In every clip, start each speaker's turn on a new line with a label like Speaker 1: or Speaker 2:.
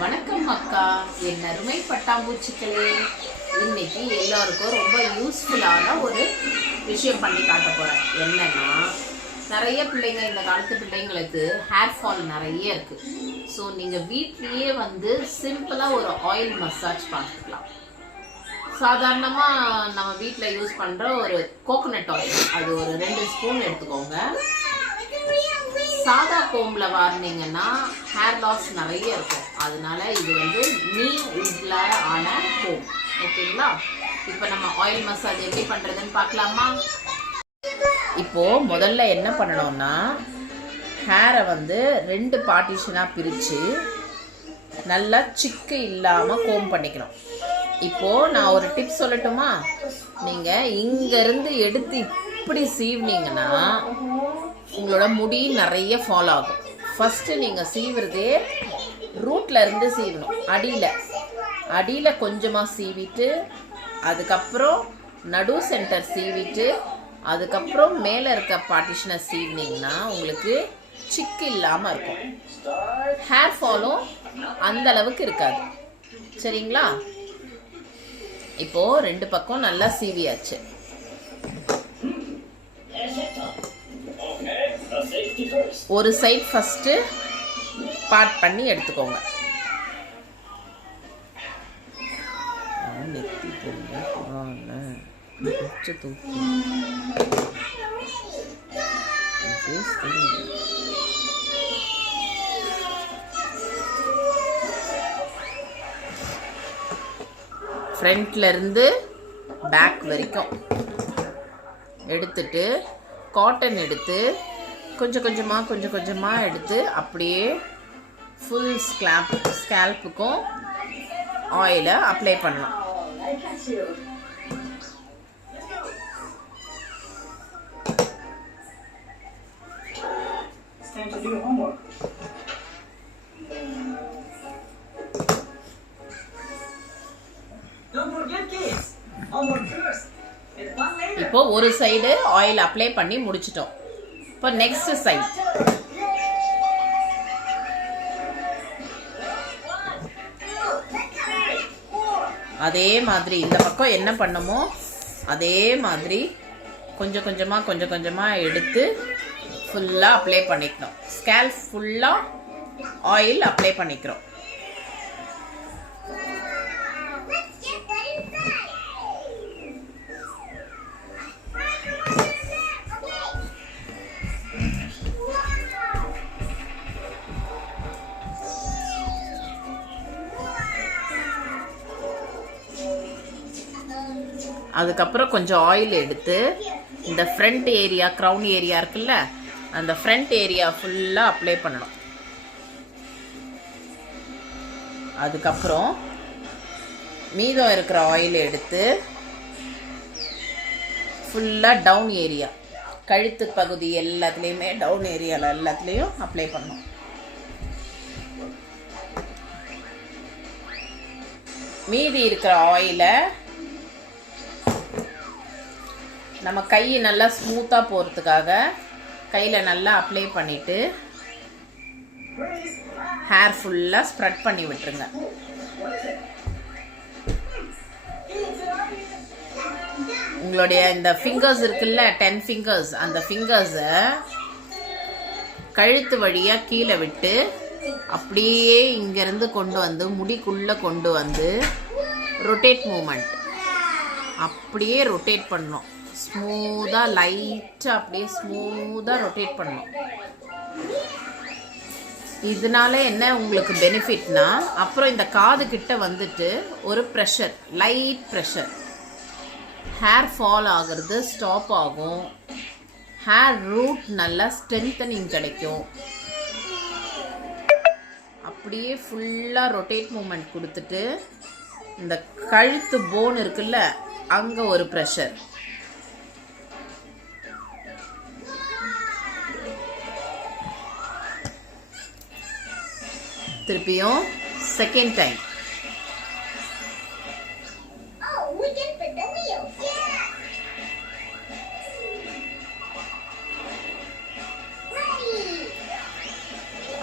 Speaker 1: வணக்கம் அக்கா என் அருமை பட்டாம்பூச்சிகளே இன்னைக்கு எல்லோருக்கும் ரொம்ப யூஸ்ஃபுல்லான ஒரு விஷயம் பண்ணி காட்ட போகிறேன் என்னன்னா நிறைய பிள்ளைங்க இந்த காலத்து பிள்ளைங்களுக்கு ஹேர் ஃபால் நிறைய இருக்குது ஸோ நீங்கள் வீட்லேயே வந்து சிம்பிளாக ஒரு ஆயில் மசாஜ் பார்த்துக்கலாம் சாதாரணமாக நம்ம வீட்டில் யூஸ் பண்ணுற ஒரு கோகோனட் ஆயில் அது ஒரு ரெண்டு ஸ்பூன் எடுத்துக்கோங்க சாதா கோம்பில் வாரினீங்கன்னா ஹேர் லாஸ் நிறைய இருக்கும் அதனால இது வந்து நீ உட்லார ஆன ஹோம் ஓகேங்களா இப்போ நம்ம ஆயில் மசாஜ் எப்படி பண்ணுறதுன்னு பார்க்கலாமா இப்போது முதல்ல என்ன பண்ணணும்னா ஹேரை வந்து ரெண்டு பார்ட்டிஷனாக பிரித்து நல்லா சிக்கு இல்லாமல் கோம் பண்ணிக்கணும் இப்போது நான் ஒரு டிப் சொல்லட்டுமா நீங்கள் இங்கேருந்து எடுத்து இப்படி சீவினீங்கன்னா உங்களோட முடி நிறைய ஃபாலோ ஆகும் ஃபஸ்ட்டு நீங்கள் சீவுறதே ரூட்ல இருந்து சீவணும் அடியில் அடியில் கொஞ்சமாக சீவிட்டு அதுக்கப்புறம் நடு சென்டர் சீவிட்டு அதுக்கப்புறம் மேலே இருக்க பார்ட்டிஷனை சீவினீங்கன்னா உங்களுக்கு சிக்கு இல்லாமல் இருக்கும் ஹேர் ஃபாலும் அந்த அளவுக்கு இருக்காது சரிங்களா இப்போது ரெண்டு பக்கம் நல்லா சீவியாச்சு ஒரு சைட் ஃபஸ்ட்டு பார்ட் பண்ணி எடுத்துக்கோங்க ஃப்ரண்ட்ல இருந்து பேக் வரைக்கும் எடுத்துட்டு காட்டன் எடுத்து கொஞ்சம் கொஞ்சமாக கொஞ்சம் கொஞ்சமாக எடுத்து அப்படியே ஃபுல் ஸ்கேப் ஸ்கேல்புக்கும் ஆயிலை அப்ளை பண்ணலாம் இப்போ ஒரு சைடு ஆயில் அப்ளை பண்ணி முடிச்சிட்டோம் இப்போ நெக்ஸ்ட் சைட் அதே மாதிரி இந்த பக்கம் என்ன பண்ணமோ அதே மாதிரி கொஞ்சம் கொஞ்சமாக கொஞ்சம் கொஞ்சமாக எடுத்து ஃபுல்லாக அப்ளை பண்ணிக்கணும் ஸ்கேல் ஃபுல்லாக ஆயில் அப்ளை பண்ணிக்கிறோம் அதுக்கப்புறம் கொஞ்சம் ஆயில் எடுத்து இந்த ஃப்ரண்ட் ஏரியா க்ரௌன் ஏரியா இருக்குல்ல அந்த ஃப்ரண்ட் ஏரியா ஃபுல்லாக அப்ளை பண்ணணும் அதுக்கப்புறம் மீதம் இருக்கிற ஆயில் எடுத்து ஃபுல்லாக டவுன் ஏரியா கழுத்து பகுதி எல்லாத்துலேயுமே டவுன் ஏரியாவில் எல்லாத்துலேயும் அப்ளை பண்ணணும் மீதி இருக்கிற ஆயிலை நம்ம கை நல்லா ஸ்மூத்தாக போகிறதுக்காக கையில் நல்லா அப்ளை பண்ணிவிட்டு ஹேர் ஃபுல்லாக ஸ்ப்ரெட் பண்ணி விட்டுருங்க உங்களுடைய இந்த ஃபிங்கர்ஸ் இருக்குல்ல டென் ஃபிங்கர்ஸ் அந்த ஃபிங்கர்ஸை கழுத்து வழியாக கீழே விட்டு அப்படியே இங்கேருந்து கொண்டு வந்து முடிக்குள்ளே கொண்டு வந்து ரொட்டேட் மூமெண்ட் அப்படியே ரொட்டேட் பண்ணோம் ஸ்மூத்தாக லைட்டாக அப்படியே ஸ்மூத்தாக ரொட்டேட் பண்ணணும் இதனால என்ன உங்களுக்கு பெனிஃபிட்னா அப்புறம் இந்த காது கிட்ட வந்துட்டு ஒரு pressure light pressure hair fall ஆகிறது ஸ்டாப் ஆகும் ஹேர் ரூட் நல்லா ஸ்ட்ரென்தனிங் கிடைக்கும் அப்படியே ஃபுல்லாக ரொட்டேட் மூமெண்ட் கொடுத்துட்டு இந்த கழுத்து போன் இருக்குல்ல அங்கே ஒரு ப்ரெஷர் திருப்பியும் செகண்ட் டைம்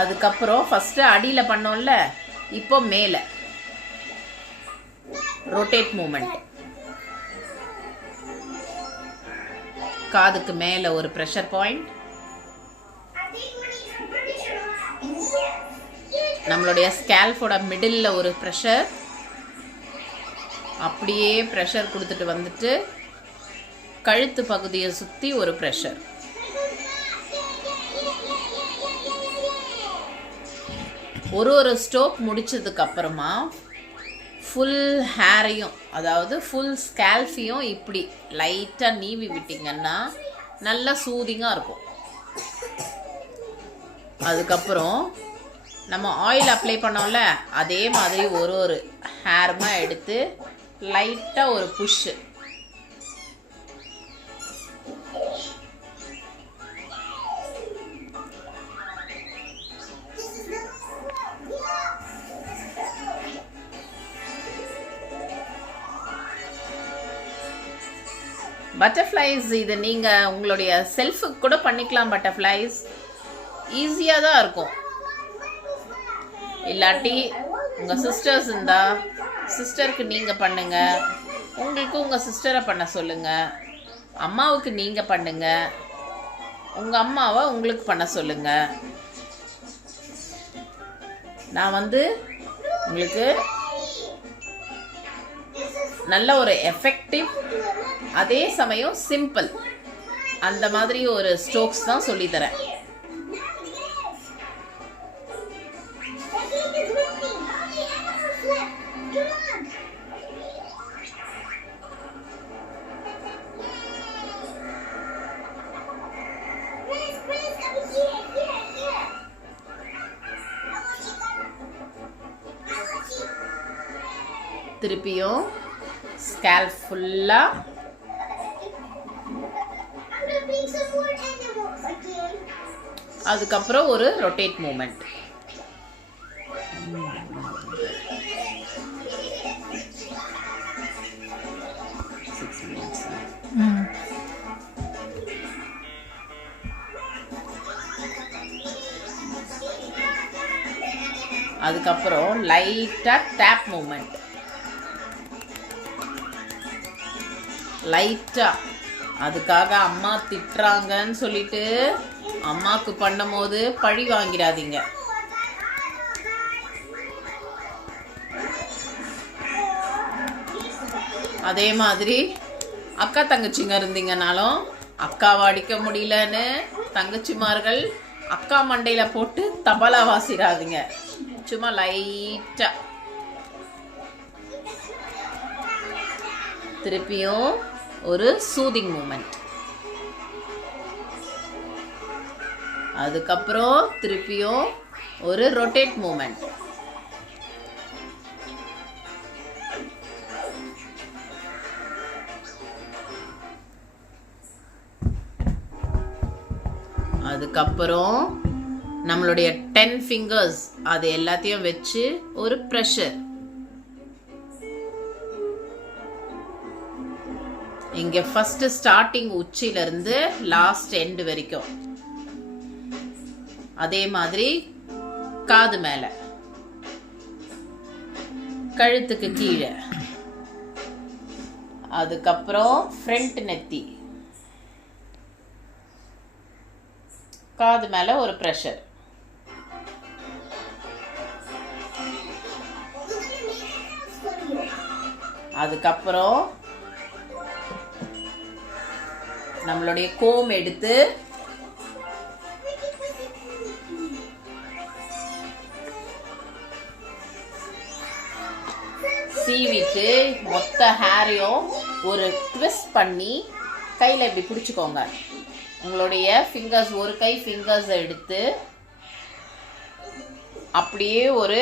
Speaker 1: அதுக்கப்புறம் ஃபஸ்ட்டு அடியில் பண்ணோம்ல இப்போ மேலே ரொட்டேட் மூமெண்ட் காதுக்கு மேலே ஒரு ப்ரெஷர் பாயிண்ட் நம்மளுடைய ஸ்கேல்ஃபோட மிடில் ஒரு ப்ரெஷர் அப்படியே ப்ரெஷர் கொடுத்துட்டு வந்துட்டு கழுத்து பகுதியை சுற்றி ஒரு ப்ரெஷர் ஒரு ஒரு ஸ்டோப் முடித்ததுக்கப்புறமா ஃபுல் ஹேரையும் அதாவது ஃபுல் ஸ்கேல்ஃபியும் இப்படி லைட்டாக நீவி விட்டிங்கன்னா நல்லா சூதிங்காக இருக்கும் அதுக்கப்புறம் நம்ம ஆயில் அப்ளை பண்ணோம்ல அதே மாதிரி ஒரு ஒரு ஹேருமாக எடுத்து லைட்டாக ஒரு புஷ்ஷு பட்டர்ஃப்ளைஸ் இது நீங்கள் உங்களுடைய செல்ஃபுக்கு கூட பண்ணிக்கலாம் பட்டர்ஃப்ளைஸ் ஈஸியாக தான் இருக்கும் இல்லாட்டி உங்கள் சிஸ்டர்ஸ் இருந்தால் சிஸ்டருக்கு நீங்கள் பண்ணுங்கள் உங்களுக்கு உங்கள் சிஸ்டரை பண்ண சொல்லுங்கள் அம்மாவுக்கு நீங்கள் பண்ணுங்கள் உங்கள் அம்மாவை உங்களுக்கு பண்ண சொல்லுங்கள் நான் வந்து உங்களுக்கு நல்ல ஒரு எஃபெக்டிவ் அதே சமயம் சிம்பிள் அந்த மாதிரி ஒரு ஸ்ட்ரோக்ஸ் தான் சொல்லித்தரேன் திருப்பியும் ஸ்கேல் ஃபுல்லாக அதுக்கப்புறம் ஒரு ரொட்டேட் மூமெண்ட் அதுக்கப்புறம் லைட்டாக டேப் மூமெண்ட் லைட்டா அதுக்காக அம்மா திட்டுறாங்கன்னு சொல்லிட்டு அம்மாவுக்கு பண்ணும் போது பழி வாங்கிடாதீங்க அதே மாதிரி அக்கா தங்கச்சிங்க இருந்தீங்கனாலும் அக்காவை அடிக்க முடியலன்னு தங்கச்சிமார்கள் அக்கா மண்டையில் போட்டு தபலா வாசிடாதீங்க சும்மா லைட்டாக திருப்பியும் ஒரு சூதிங் மூமெண்ட் அதுக்கப்புறம் திருப்பியும் ஒரு ரொட்டேட் மூமெண்ட் அதுக்கப்புறம் நம்மளுடைய டென் ஃபிங்கர்ஸ் அது எல்லாத்தையும் வச்சு ஒரு ப்ரெஷர் இங்கே ஃபஸ்ட்டு ஸ்டார்டிங் உச்சியிலேருந்து லாஸ்ட் எண்டு வரைக்கும் அதே மாதிரி காது மேலே கழுத்துக்கு கீழே அதுக்கப்புறம் ஃப்ரண்ட் நெத்தி காது மேலே ஒரு ப்ரெஷர் அதுக்கப்புறம் நம்மளுடைய கோம் எடுத்து சீவிட்டு மொத்த ஹேரையும் ஒரு ட்விஸ்ட் பண்ணி கையில் இப்படி பிடிச்சிக்கோங்க உங்களுடைய ஃபிங்கர்ஸ் ஒரு கை ஃபிங்கர்ஸ் எடுத்து அப்படியே ஒரு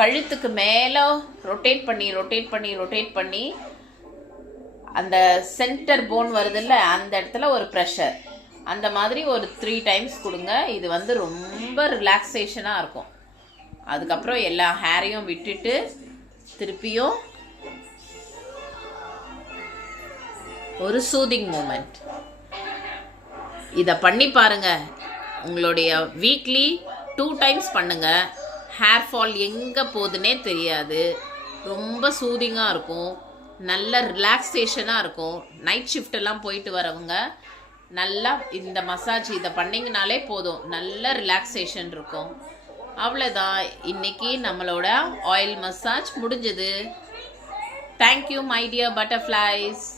Speaker 1: கழுத்துக்கு மேலே ரொட்டேட் பண்ணி ரொட்டேட் பண்ணி ரொட்டேட் பண்ணி அந்த சென்டர் போன் வருதுல்ல அந்த இடத்துல ஒரு ப்ரெஷர் அந்த மாதிரி ஒரு த்ரீ டைம்ஸ் கொடுங்க இது வந்து ரொம்ப ரிலாக்ஸேஷனாக இருக்கும் அதுக்கப்புறம் எல்லா ஹேரையும் விட்டுட்டு திருப்பியும் ஒரு சூதிங் மூமெண்ட் இதை பண்ணி பாருங்க உங்களுடைய வீக்லி டூ டைம்ஸ் பண்ணுங்க ஹேர் ஃபால் எங்கே போகுதுன்னே தெரியாது ரொம்ப சூதிங்காக இருக்கும் நல்ல ரிலாக்ஸேஷனாக இருக்கும் நைட் ஷிஃப்டெல்லாம் போயிட்டு வரவங்க நல்லா இந்த மசாஜ் இதை பண்ணிங்கனாலே போதும் நல்ல ரிலாக்ஸேஷன் இருக்கும் அவ்வளோதான் இன்றைக்கி நம்மளோட ஆயில் மசாஜ் முடிஞ்சது தேங்க்யூ மைடியர் பட்டர்ஃப்ளைஸ்